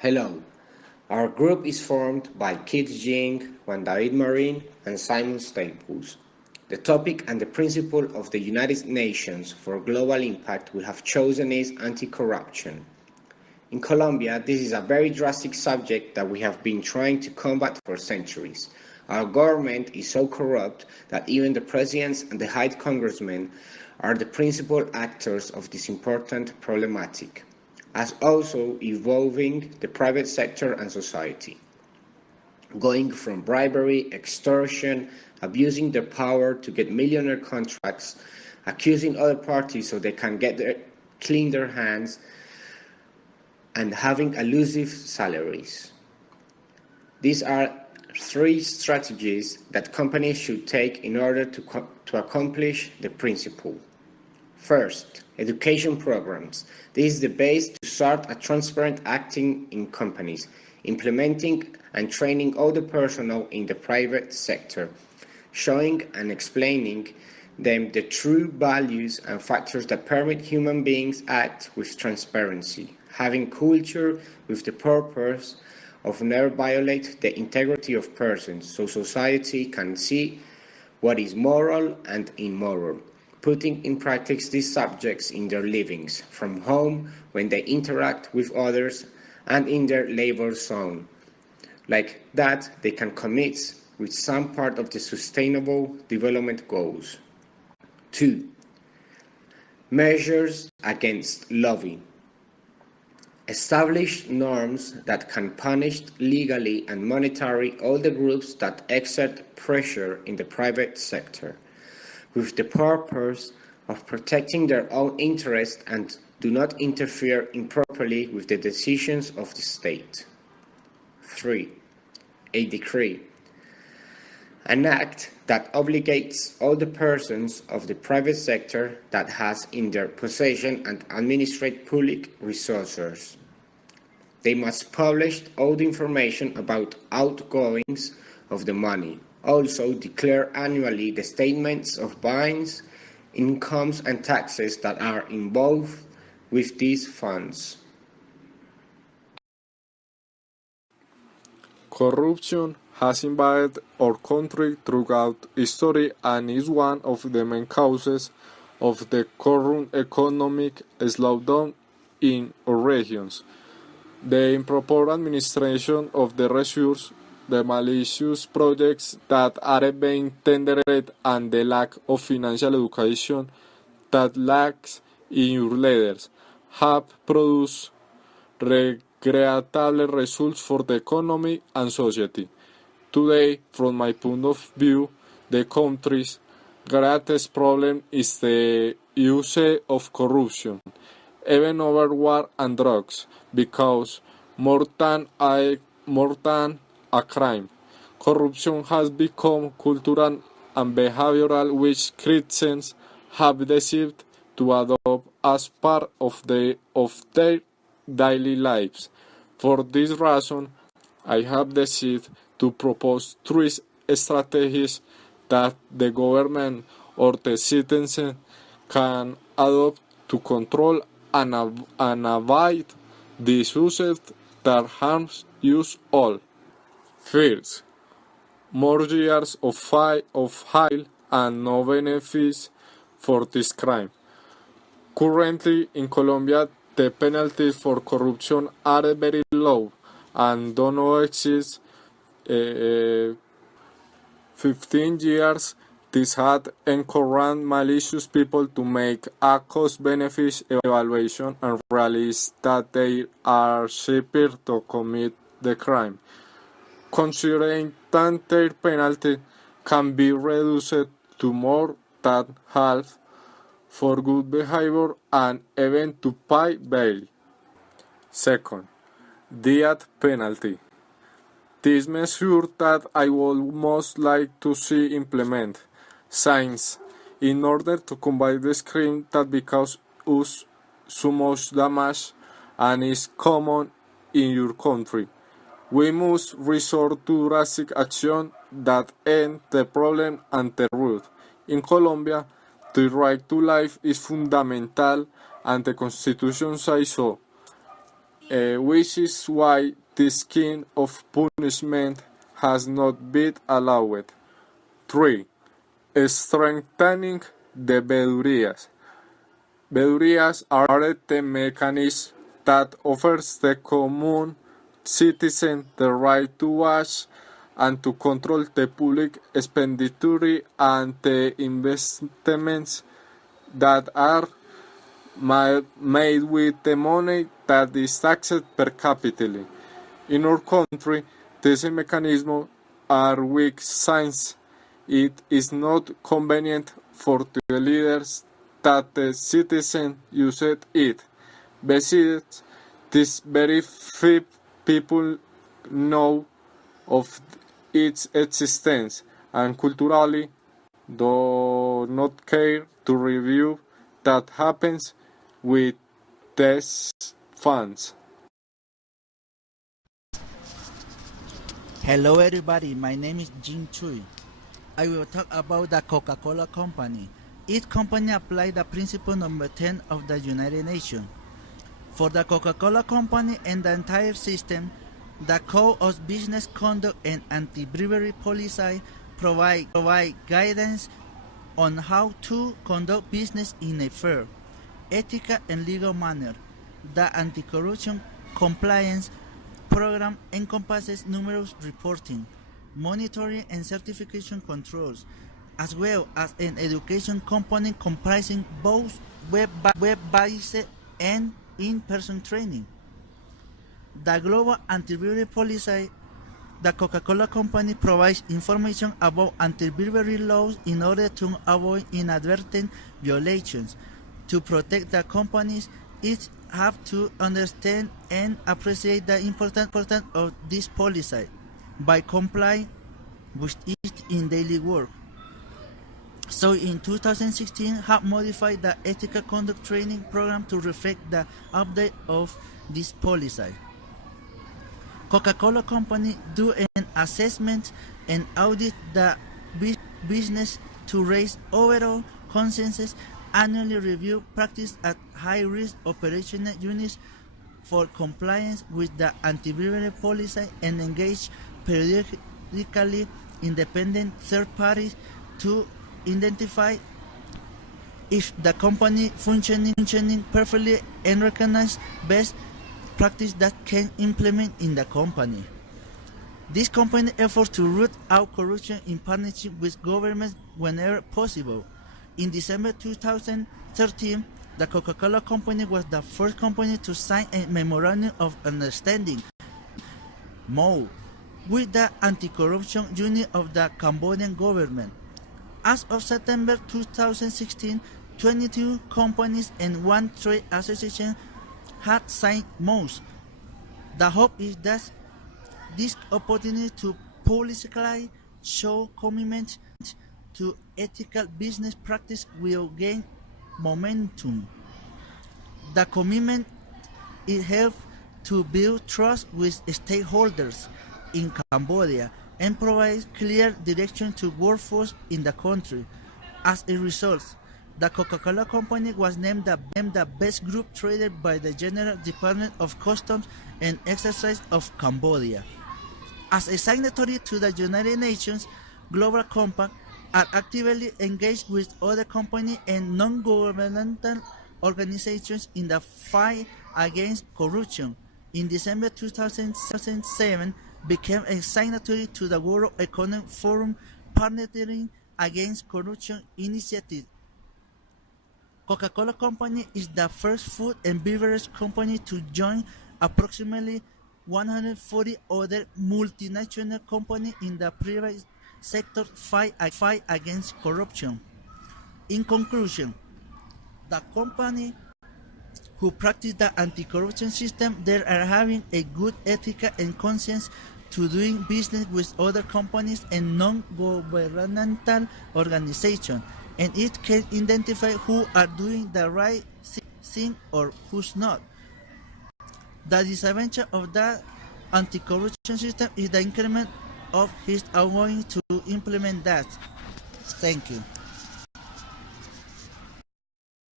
Hello, our group is formed by Keith Jing, Juan David Marin, and Simon Staples. The topic and the principle of the United Nations for Global Impact we have chosen is anti-corruption. In Colombia, this is a very drastic subject that we have been trying to combat for centuries. Our government is so corrupt that even the presidents and the high congressmen are the principal actors of this important problematic, as also involving the private sector and society, going from bribery, extortion, abusing their power to get millionaire contracts, accusing other parties so they can clean their hands, and having elusive salaries. These are three strategies that companies should take in order to accomplish the principle. First, education programs. This is the base to start a transparent acting in companies, implementing and training all the personnel in the private sector, showing and explaining them the true values and factors that permit human beings act with transparency, having culture with the purpose of never violate the integrity of persons so society can see what is moral and immoral, putting in practice these subjects in their livings, from home when they interact with others and in their labor zone. Like that, they can commit with some part of the Sustainable Development Goals. 2. Measures against lobbying. Establish norms that can punish legally and monetarily all the groups that exert pressure in the private sector, with the purpose of protecting their own interests and do not interfere improperly with the decisions of the state. 3. A decree. An act that obligates all the persons of the private sector that has in their possession and administrate public resources. They must publish all the information about outgoings of the money. Also declare annually the statements of buyings, incomes and taxes that are involved with these funds. Corruption has invaded our country throughout history and is one of the main causes of the current economic slowdown in our regions. The improper administration of the resources, the malicious projects that are being tendered, and the lack of financial education that lacks in your leaders have produced regrettable results for the economy and society. Today, from my point of view, the country's greatest problem is the use of corruption, even over war and drugs, because more than a crime, corruption has become cultural and behavioral, which Christians have decided to adopt as part of their daily lives. For this reason, I have decided to propose three strategies that the government or the citizen can adopt to control and avoid this usage that harms us all. First, more years of jail and no benefits for this crime. Currently, in Colombia, the penalties for corruption are very low and do not exist 15 years. This had encouraged malicious people to make a cost-benefit evaluation and realize that they are cheaper to commit the crime. Considering that their penalty can be reduced to more than half for good behavior and even to pay bail. Second, death penalty. This measure that I would most like to see implemented, since in order to combat this crime that causes us so much damage and is common in your country, we must resort to drastic action that end the problem at the root. In Colombia, the right to life is fundamental and the Constitution says so. which is why this kind of punishment has not been allowed. 3. Strengthening the vedurías. Vedurías are the mechanism that offers the common citizen the right to watch and to control the public expenditure and the investments that are made with the money that is taxed per capita. In our country, these mechanisms are weak since it is not convenient for the leaders that the citizens use it. Besides, these very few people know of its existence and culturally do not care to review that happens with these funds. Hello everybody, my name is Jin Chui. I will talk about the Coca-Cola Company. Each company applied the principle number 10 of the United Nations. For the Coca-Cola Company and the entire system, the Code of Business Conduct and Anti-Bribery Policy provide guidance on how to conduct business in a fair, ethical and legal manner. The Anti-Corruption Compliance Program encompasses numerous reporting, monitoring and certification controls, as well as an education component comprising both web-based and in-person training. The Global Anti-Bribery Policy. The Coca-Cola Company provides information about anti-bribery laws in order to avoid inadvertent violations. To protect the companies, each have to understand and appreciate the importance of this policy by complying with it in daily work. So in 2016, have modified the ethical conduct training program to reflect the update of this policy. Coca-Cola Company do an assessment and audit the business to raise overall consensus, annually review practice at high-risk operational units for compliance with the anti-bribery policy, and engage periodically independent third parties to identify if the company functioning perfectly and recognize best practice that can implement in the company. This company efforts to root out corruption in partnership with governments whenever possible. In December 2013, the Coca-Cola Company was the first company to sign a Memorandum of Understanding (MOU) with the Anti-Corruption Unit of the Cambodian government. As of September 2016, 22 companies and 1 trade association had signed MOUs. The hope is that this opportunity to politically show commitment to ethical business practice will gain momentum. The commitment it helps to build trust with stakeholders in Cambodia and provides clear direction to workforce in the country. As a result, the Coca-Cola Company was named the best group trader by the General Department of Customs and Excise of Cambodia. As a signatory to the United Nations Global Compact, are actively engaged with other companies and non-governmental organizations in the fight against corruption. In December 2007, became a signatory to the World Economic Forum Partnering Against Corruption initiative. Coca-Cola Company is the first food and beverage company to join approximately 140 other multinational companies in the private sector fight against corruption. In conclusion, the company who practice the anti-corruption system, they are having a good ethical and conscience to doing business with other companies and non-governmental organizations, and it can identify who are doing the right thing or who's not. The disadvantage of the anti-corruption system is the increment of his ongoing to implement that. Thank you.